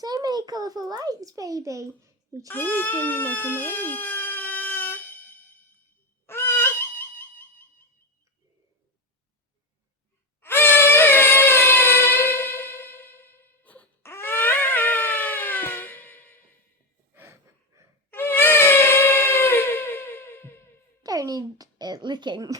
So many colourful lights, baby. You change when you make a noise. Don't need licking.